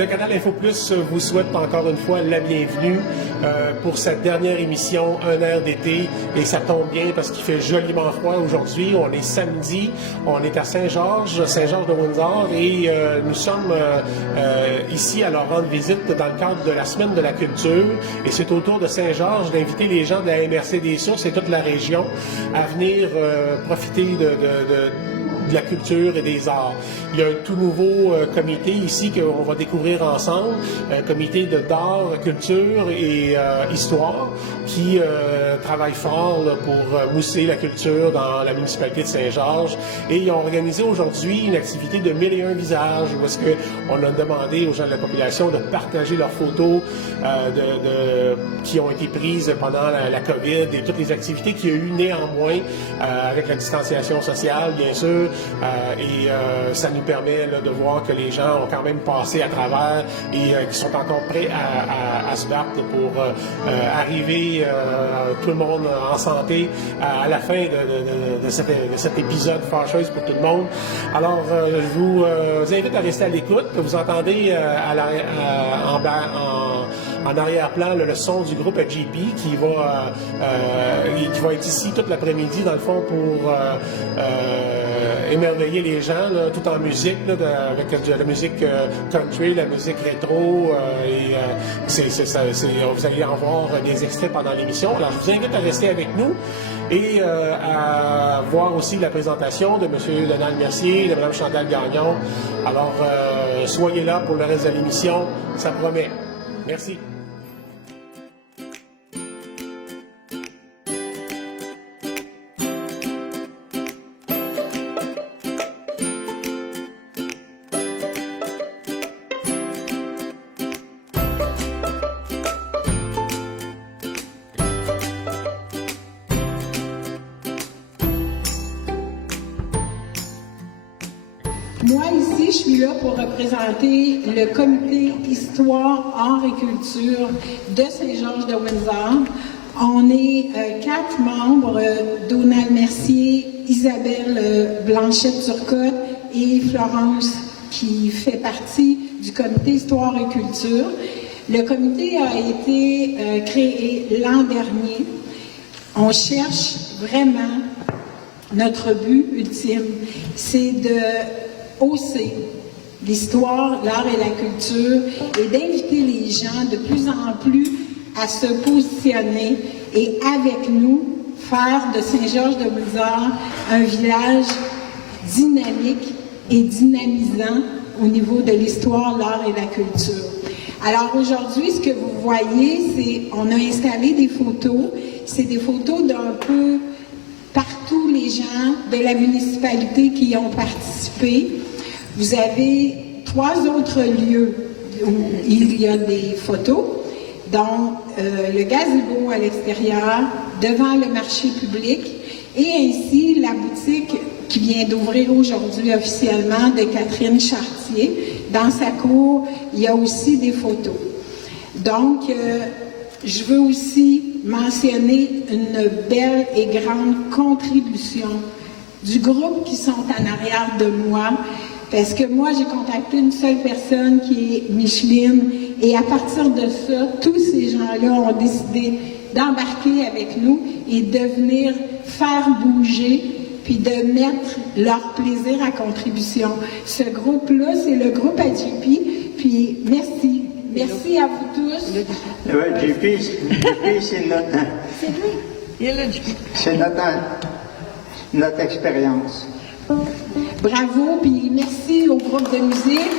Le canal Info Plus vous souhaite encore une fois la bienvenue pour cette dernière émission, un air d'été. Et ça tombe bien parce qu'il fait joliment froid aujourd'hui. On est samedi, on est à Saint-Georges de Windsor et nous sommes ici à leur rendre visite dans le cadre de la Semaine de la Culture. Et c'est au tour de Saint-Georges d'inviter les gens de la MRC des Sources et toute la région à venir profiter de la culture et des arts. Il y a un tout nouveau comité ici qu'on va découvrir ensemble, un comité d'art, culture et histoire qui travaille fort là, pour mousser la culture dans la municipalité de Saint-Georges. Et ils ont organisé aujourd'hui une activité de 1001 visages où est-ce qu'on a demandé aux gens de la population de partager leurs photos qui ont été prises pendant la COVID et toutes les activités qu'il y a eu néanmoins avec la distanciation sociale, bien sûr. Ça nous permet là, de voir que les gens ont quand même passé à travers et qui sont encore prêts à se battre pour arriver tout le monde en santé à la fin de cet épisode fâcheuse pour tout le monde. Alors, je vous invite à rester à l'écoute. Vous entendez en arrière-plan le son du groupe GP qui va être ici toute l'après-midi, dans le fond, pour émerveiller les gens, là, tout en musique, là, avec de la musique country, la musique rétro. Vous allez en voir des extraits pendant l'émission. Alors, je vous invite à rester avec nous et à voir aussi la présentation de M. Donald Mercier, de Mme Chantal Gagnon. Alors, soyez là pour le reste de l'émission, ça promet. Merci. Moi, ici, je suis là pour représenter le comité Histoire, Art et Culture de Saint-Georges de Windsor. On est 4 membres, Donald Mercier, Isabelle Blanchette-Turcotte et Florence, qui fait partie du comité Histoire et Culture. Le comité a été créé l'an dernier. On cherche vraiment notre but ultime, c'est de hausser l'histoire, l'art et la culture et d'inviter les gens de plus en plus à se positionner et avec nous faire de Saint-Georges de Windsor un village dynamique et dynamisant au niveau de l'histoire, l'art et la culture. Alors aujourd'hui, ce que vous voyez, c'est on a installé des photos. C'est des photos d'un peu partout les gens de la municipalité qui ont participé. Vous avez 3 autres lieux où il y a des photos, dont le gazebo à l'extérieur, devant le marché public, et ainsi la boutique qui vient d'ouvrir aujourd'hui officiellement de Catherine Chartier. Dans sa cour, il y a aussi des photos. Donc, je veux aussi mentionner une belle et grande contribution du groupe qui sont en arrière de moi, parce que moi, j'ai contacté une seule personne qui est Micheline, et à partir de ça, tous ces gens-là ont décidé d'embarquer avec nous et de venir faire bouger, puis de mettre leur plaisir à contribution. Ce groupe-là, c'est le groupe AGP, puis merci. Merci à vous tous. Oui, JP, c'est notre... C'est lui. Il est là, JP. C'est notre expérience. Bravo, puis merci au groupe de musique.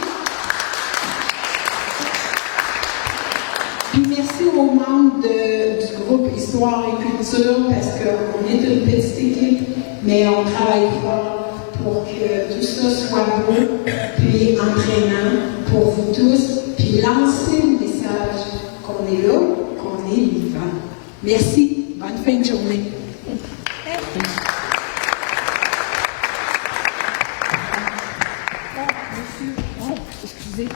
Puis merci aux membres du groupe Histoire et Culture, parce qu'on est une petite équipe, mais on travaille fort pour que tout ça soit beau, puis entraînant pour vous tous, puis lancer le message qu'on est là, qu'on est vivant. Merci. Bonne fin de journée. Excusez.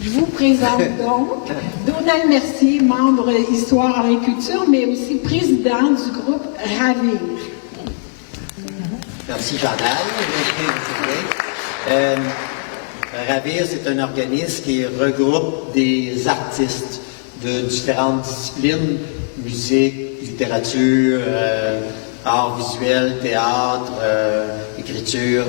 Je vous présente donc Donald Mercier, membre Histoire, Art et Culture, mais aussi président du groupe Ravir. Merci Chantal. Ravir, c'est un organisme qui regroupe des artistes de différentes disciplines, musique, littérature, art visuel, théâtre, écriture.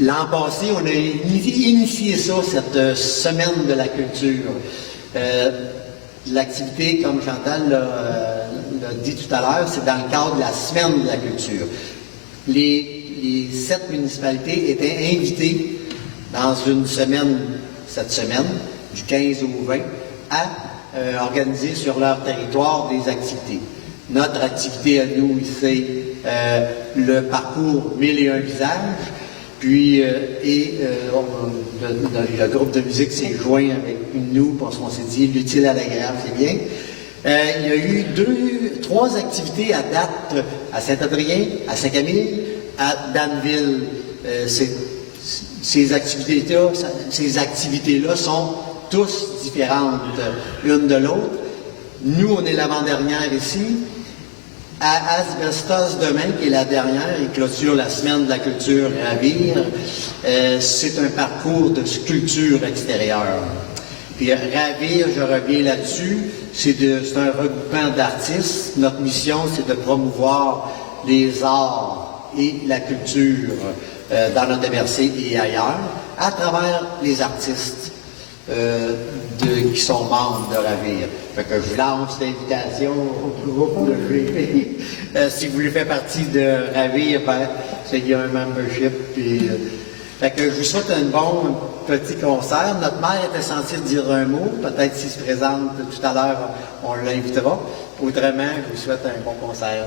L'an passé, on a initié ça, cette semaine de la culture. L'activité, comme Chantal l'a dit tout à l'heure, c'est dans le cadre de la semaine de la culture. Les 7 municipalités étaient invitées dans une semaine, cette semaine, du 15 au 20, à organiser sur leur territoire des activités. Notre activité à nous, c'est le parcours 1001 visages, puis le groupe de musique s'est joint avec nous parce qu'on s'est dit l'utile à l'agréable, c'est bien. Il y a eu 3 activités à date à Saint-Adrien, à Saint-Camille, à Danville. Ces activités-là sont tous différentes l'une de l'autre. Nous, on est l'avant-dernière ici. À Asbestos demain, qui est la dernière, et clôture la semaine de la culture Ravir, c'est un parcours de sculpture extérieure. Puis Ravir, je reviens là-dessus, c'est un regroupement d'artistes. Notre mission, c'est de promouvoir les arts et la culture dans notre MRC et ailleurs, à travers les artistes qui sont membres de Ravir. Fait que je lance l'invitation au groupe de GP. Si vous voulez faire partie de Ravir, c'est qu'il y a un membership. Puis, fait que je vous souhaite un bon petit concert. Notre maire était censé dire un mot. Peut-être s'il se présente tout à l'heure, on l'invitera. Autrement, je vous souhaite un bon concert.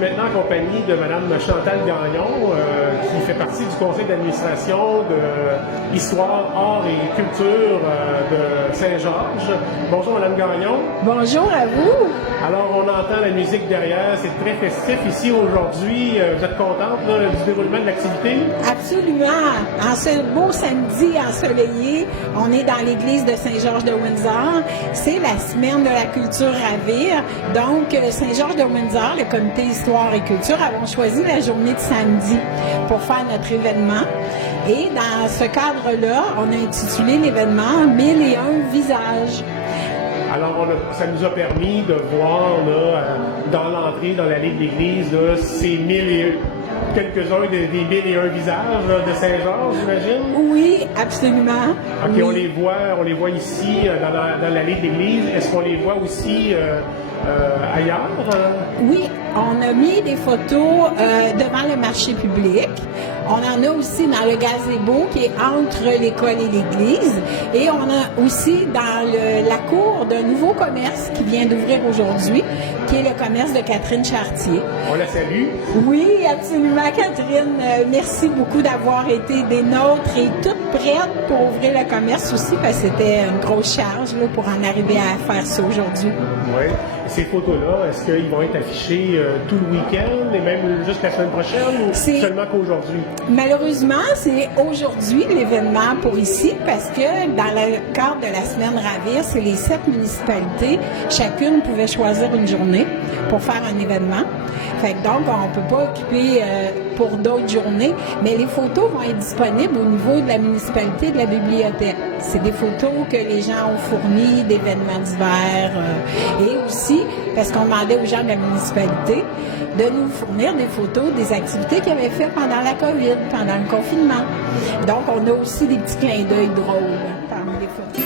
Maintenant en compagnie de Mme Chantal Gagnon, qui fait partie du conseil d'administration de l'histoire, art et culture de Saint-Georges. Bonjour Mme Gagnon. Bonjour à vous. Alors on entend la musique derrière, c'est très festif ici aujourd'hui. Vous êtes contente du déroulement de l'activité? Absolument. En ce beau samedi ensoleillé, on est dans l'église de Saint-Georges de Windsor. C'est la semaine de la culture Ravir. Donc Saint-Georges de Windsor, le comité Histoire et Culture, avons choisi la journée de samedi pour faire notre événement. Et dans ce cadre-là, on a intitulé l'événement 1001 visages. Alors, ça nous a permis de voir là, dans l'entrée, dans l'allée de l'église, là, ces quelques-uns des 1001 visages là, de Saint-Georges, j'imagine? Oui, absolument. OK, oui. On les voit ici dans l'allée de l'église. Est-ce qu'on les voit aussi ailleurs? Oui, on a mis des photos devant le marché public. On en a aussi dans le gazebo qui est entre l'école et l'église. Et on a aussi dans la cour d'un nouveau commerce qui vient d'ouvrir aujourd'hui, qui est le commerce de Catherine Chartier. On la salue. Oui, absolument. Absolument, Catherine. Merci beaucoup d'avoir été des nôtres et toute prête pour ouvrir le commerce aussi, parce que c'était une grosse charge là, pour en arriver à faire ça aujourd'hui. Oui. Ces photos-là, est-ce qu'ils vont être affichés tout le week-end et même juste la semaine prochaine ou seulement qu'aujourd'hui? Malheureusement, c'est aujourd'hui l'événement pour ici, parce que dans le cadre de la semaine Ravir, c'est les 7 municipalités. Chacune pouvait choisir une journée pour faire un événement. Fait que donc, on ne peut pas occuper pour d'autres journées, mais les photos vont être disponibles au niveau de la municipalité et de la bibliothèque. C'est des photos que les gens ont fournies d'événements d'hiver et aussi parce qu'on demandait aux gens de la municipalité de nous fournir des photos des activités qu'ils avaient faites pendant la COVID, pendant le confinement. Donc, on a aussi des petits clins d'œil drôles parmi les photos.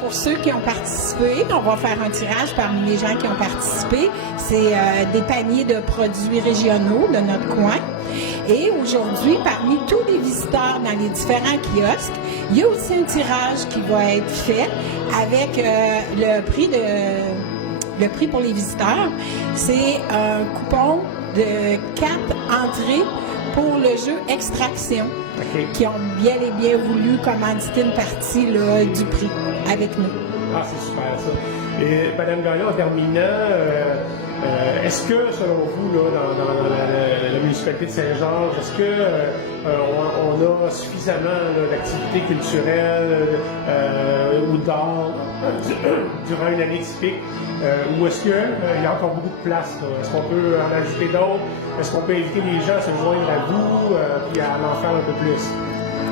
Pour ceux qui ont participé, on va faire un tirage parmi les gens qui ont participé. C'est des paniers de produits régionaux de notre coin. Et aujourd'hui, parmi tous les visiteurs dans les différents kiosques, il y a aussi un tirage qui va être fait avec le prix pour les visiteurs. C'est un coupon de 4 entrées pour le jeu Extraction, qui ont bien et bien voulu commanditer une partie là, du prix avec nous. Ah, c'est super ça. Et Mme Gagnon, en terminant, est-ce que, selon vous, là, dans la municipalité de Saint-Georges, est-ce que on a suffisamment d'activités culturelles ou d'art durant une année typique, ou est-ce qu'il y a encore beaucoup de place? Est-ce qu'on peut en ajouter d'autres? Est-ce qu'on peut inviter les gens à se joindre à vous puis à en faire un peu plus?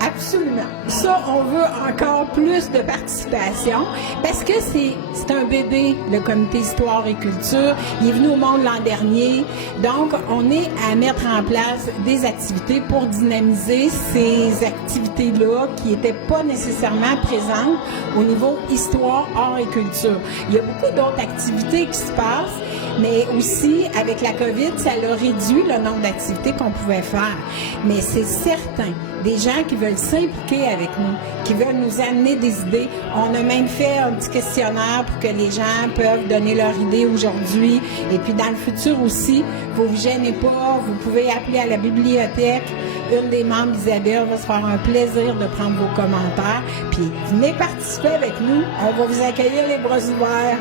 Absolument. Ça, on veut encore plus de participation parce que c'est un bébé, le comité Histoire et Culture. Il est venu au monde l'an dernier. Donc, on est à mettre en place des activités pour dynamiser ces activités-là qui n'étaient pas nécessairement présentes au niveau Histoire, Art et Culture. Il y a beaucoup d'autres activités qui se passent, mais aussi, avec la COVID, ça a réduit le nombre d'activités qu'on pouvait faire. Mais c'est certain, des gens qui veulent s'impliquer avec nous, qui veulent nous amener des idées. On a même fait un petit questionnaire pour que les gens peuvent donner leurs idées aujourd'hui. Et puis, dans le futur aussi, vous vous gênez pas, vous pouvez appeler à la bibliothèque. Une des membres d'Isabelle va se faire un plaisir de prendre vos commentaires. Puis, venez participer avec nous. On va vous accueillir les bras ouverts.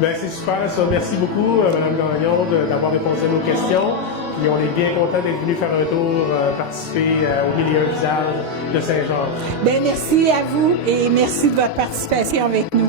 Bien, c'est super ça. Merci beaucoup, Mme Gagnon, d'avoir répondu à nos questions. Puis on est bien content d'être venu faire un tour, participer au 1001 visages de Saint-Georges. Bien, merci à vous et merci de votre participation avec nous.